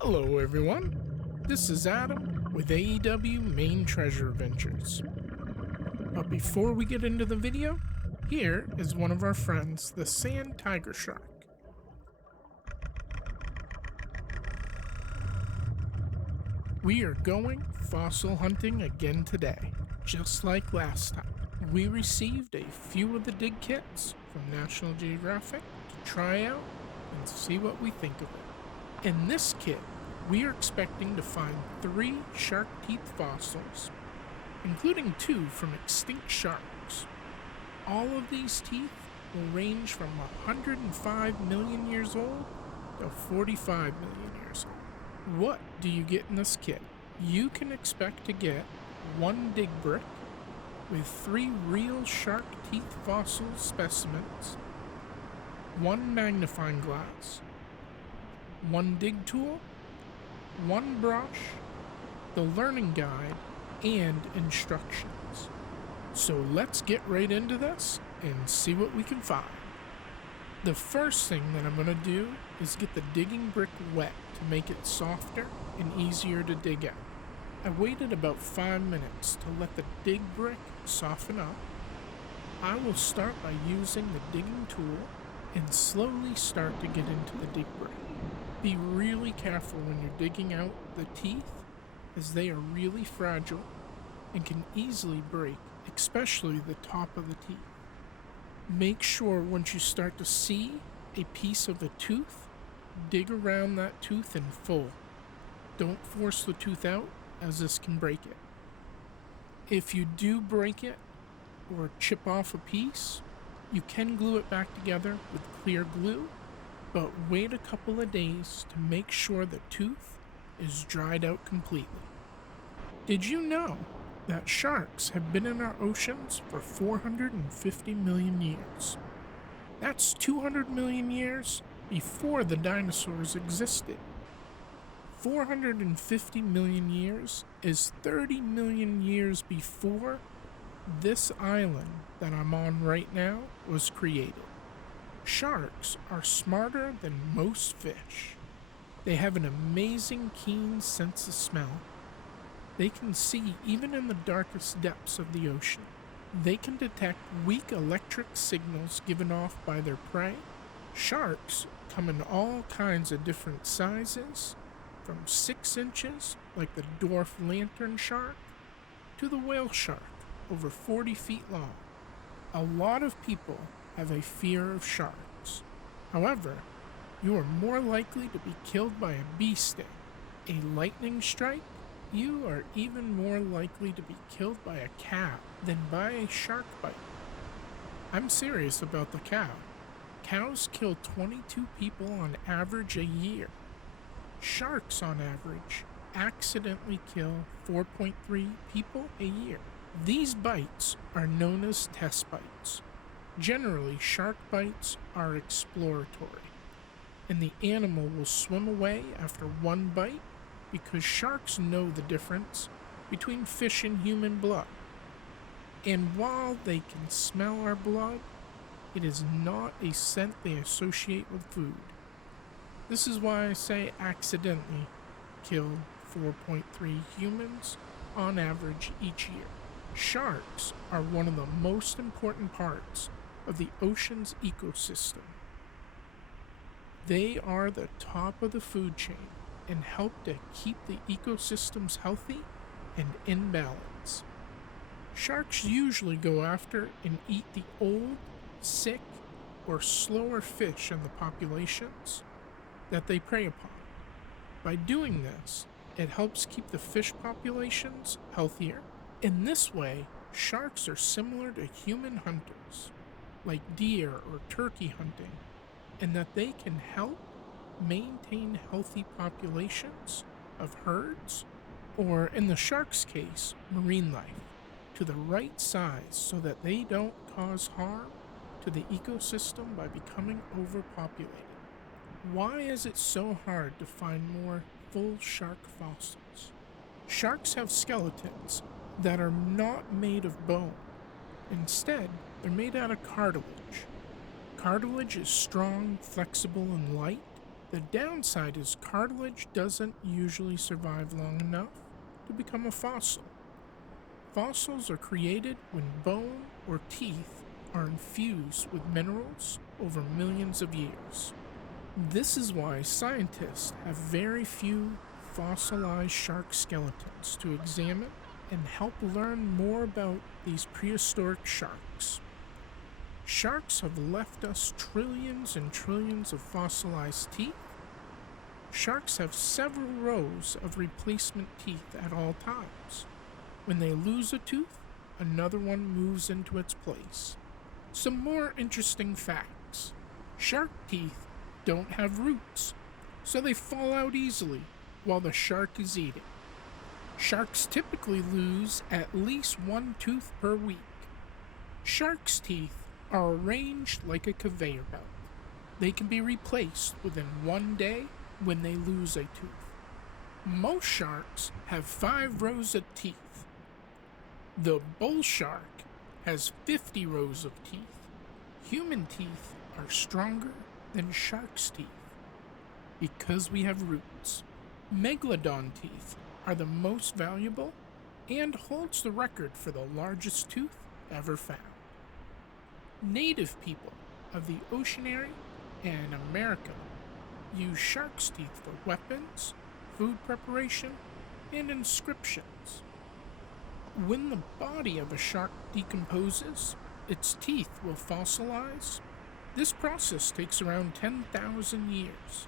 Hello everyone, this is Adam with AEW Maine Treasure Adventures. But before we get into the video, here is one of our friends, the sand tiger shark. We are going fossil hunting again today, just like last time. We received a few of the dig kits from National Geographic to try out and see what we think of it. In this kit, we are expecting to find 3 shark teeth fossils, including 2 from extinct sharks. All of these teeth will range from 105 million years old to 45 million years old. What do you get in this kit? You can expect to get 1 dig brick with 3 real shark teeth fossil specimens, 1 magnifying glass, 1 dig tool, 1 brush, the learning guide, and instructions. So let's get right into this and see what we can find. The first thing that I'm going to do is get the digging brick wet to make it softer and easier to dig out. I waited about 5 minutes to let the dig brick soften up. I will start by using the digging tool and slowly start to get into the dig brick. Be really careful when you're digging out the teeth, as they are really fragile and can easily break, especially the top of the teeth. Make sure once you start to see a piece of a tooth, dig around that tooth in full. Don't force the tooth out, as this can break it. If you do break it or chip off a piece, you can glue it back together with clear glue, but wait a couple of days to make sure the tooth is dried out completely. Did you know that sharks have been in our oceans for 450 million years? That's 200 million years before the dinosaurs existed. 450 million years is 30 million years before this island that I'm on right now was created. Sharks are smarter than most fish. They have an amazing keen sense of smell. They can see even in the darkest depths of the ocean. They can detect weak electric signals given off by their prey. Sharks come in all kinds of different sizes, from 6 inches, like the dwarf lantern shark, to the whale shark, over 40 feet long. A lot of people have a fear of sharks. However, you are more likely to be killed by a bee sting, a lightning strike. You are even more likely to be killed by a cow than by a shark bite. I'm serious about the cow. Cows kill 22 people on average a year. Sharks, on average, accidentally kill 4.3 people a year. These bites are known as test bites. Generally, shark bites are exploratory, and the animal will swim away after 1 bite because sharks know the difference between fish and human blood. And while they can smell our blood, it is not a scent they associate with food. This is why I say accidentally kill 4.3 humans on average each year. Sharks are one of the most important parts of the ocean's ecosystem. They are the top of the food chain and help to keep the ecosystems healthy and in balance. Sharks usually go after and eat the old, sick, or slower fish in the populations that they prey upon. By doing this, it helps keep the fish populations healthier. In this way, sharks are similar to human hunters, like deer or turkey hunting, in that they can help maintain healthy populations of herds, or in the shark's case, marine life, to the right size so that they don't cause harm to the ecosystem by becoming overpopulated. Why is it so hard to find more full shark fossils? Sharks have skeletons that are not made of bone. Instead, they're made out of cartilage. Cartilage is strong, flexible, and light The downside is cartilage doesn't usually survive long enough to become a fossil. Fossils are created when bone or teeth are infused with minerals over millions of years. This is why scientists have very few fossilized shark skeletons to examine and help learn more about these prehistoric sharks. Sharks have left us trillions and trillions of fossilized teeth. Sharks have several rows of replacement teeth at all times. When they lose a tooth, another one moves into its place. Some more interesting facts. Shark teeth don't have roots, so they fall out easily while the shark is eating. Sharks typically lose at least one tooth per week. Sharks' teeth are arranged like a conveyor belt. They can be replaced within 1 day when they lose a tooth. Most sharks have 5 rows of teeth. The bull shark has 50 rows of teeth. Human teeth are stronger than shark's teeth because we have roots. Megalodon teeth are the most valuable and holds the record for the largest tooth ever found. Native people of the Oceania and America use shark's teeth for weapons, food preparation, and inscriptions. When the body of a shark decomposes, its teeth will fossilize. This process takes around 10,000 years,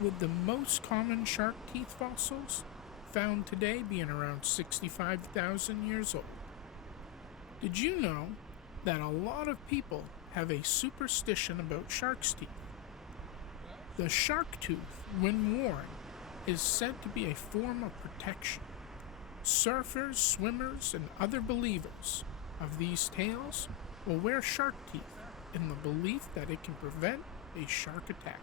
with the most common shark teeth fossils found today being around 65,000 years old. Did you know that a lot of people have a superstition about shark's teeth? The shark tooth, when worn, is said to be a form of protection. Surfers, swimmers, and other believers of these tales will wear shark teeth in the belief that it can prevent a shark attack.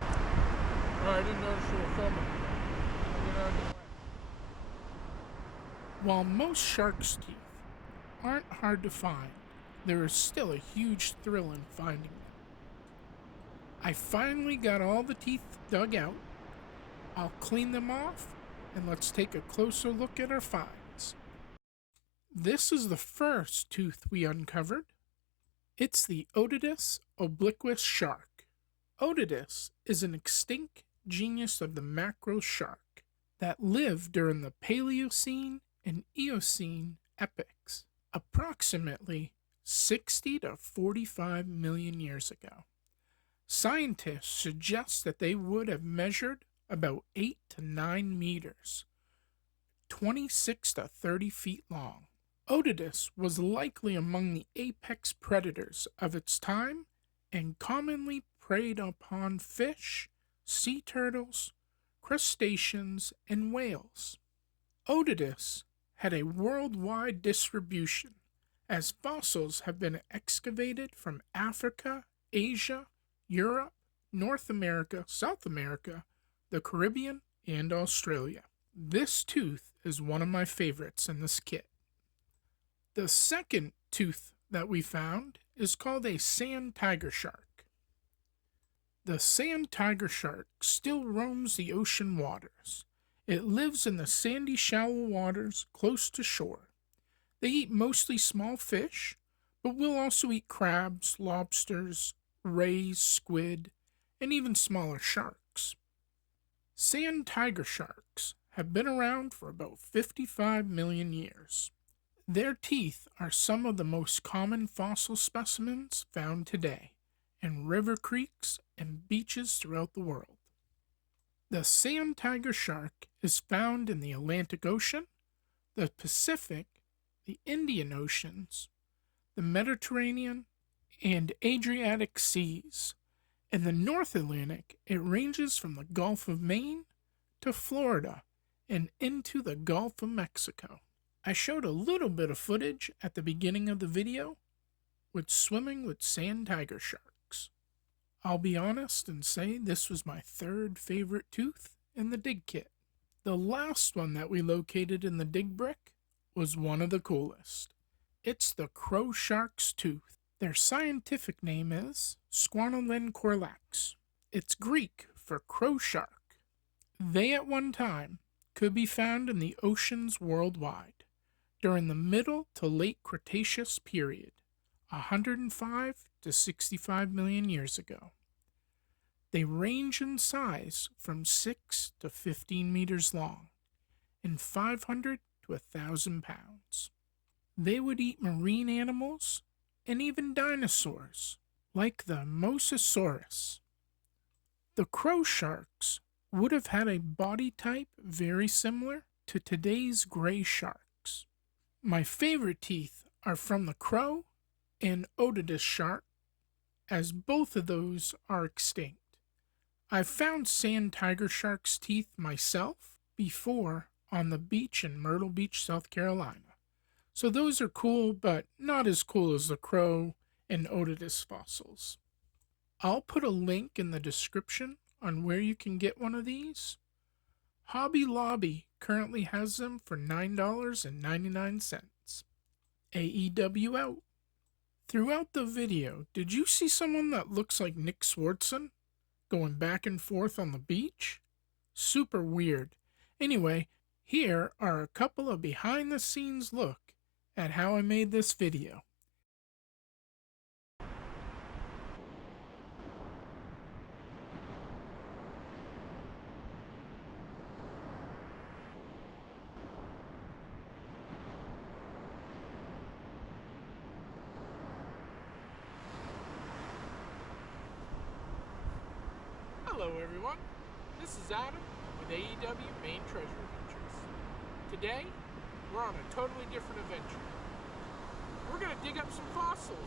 I didn't notice you were filming. While most shark's teeth aren't hard to find, there is still a huge thrill in finding them. I finally got all the teeth dug out. I'll clean them off, and let's take a closer look at our finds. This is the first tooth we uncovered. It's the Otodus Obliquus Shark. Otodus is an extinct genus of the mackerel shark that lived during the Paleocene and Eocene epochs, approximately 60 to 45 million years ago. Scientists suggest that they would have measured about 8 to 9 meters, 26 to 30 feet long. Otodus was likely among the apex predators of its time and commonly preyed upon fish, sea turtles, crustaceans, and whales. Otodus had a worldwide distribution, as fossils have been excavated from Africa, Asia, Europe, North America, South America, the Caribbean, and Australia. This tooth is one of my favorites in this kit. The second tooth that we found is called a sand tiger shark. The sand tiger shark still roams the ocean waters. It lives in the sandy, shallow waters close to shore. They eat mostly small fish, but will also eat crabs, lobsters, rays, squid, and even smaller sharks. Sand tiger sharks have been around for about 55 million years. Their teeth are some of the most common fossil specimens found today in river creeks and beaches throughout the world. The sand tiger shark is found in the Atlantic Ocean, the Pacific, the Indian Oceans, the Mediterranean, and Adriatic seas. In the North Atlantic, it ranges from the Gulf of Maine to Florida and into the Gulf of Mexico. I showed a little bit of footage at the beginning of the video with swimming with sand tiger sharks. I'll be honest and say this was my third favorite tooth in the dig kit. The last one that we located in the dig brick was one of the coolest. It's the crow shark's tooth. Their scientific name is Squanolencorlax. It's Greek for crow shark. They at one time could be found in the oceans worldwide during the middle to late Cretaceous period, 105 to 65 million years ago. They range in size from 6 to 15 meters long and 500 to 1,000 pounds. They would eat marine animals and even dinosaurs, like the Mosasaurus. The crow sharks would have had a body type very similar to today's gray sharks. My favorite teeth are from the crow and Otodus shark, as both of those are extinct. I've found sand tiger shark's teeth myself before on the beach in Myrtle Beach, South Carolina. So those are cool, but not as cool as the crow and Otodus fossils. I'll put a link in the description on where you can get one of these. Hobby Lobby currently has them for $9.99. AEW out. Throughout the video, did you see someone that looks like Nick Swardson going back and forth on the beach? Super weird. Anyway, here are a couple of behind the scenes look at how I made this video. Hello everyone, this is Adam with AEW Maine Treasure Adventures. Today, we're on a totally different adventure. We're going to dig up some fossils.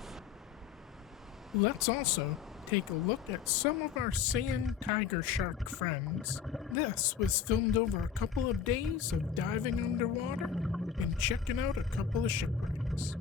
Let's also take a look at some of our sand tiger shark friends. This was filmed over a couple of days of diving underwater and checking out a couple of shipwrecks.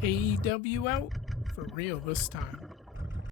AEW out for real this time.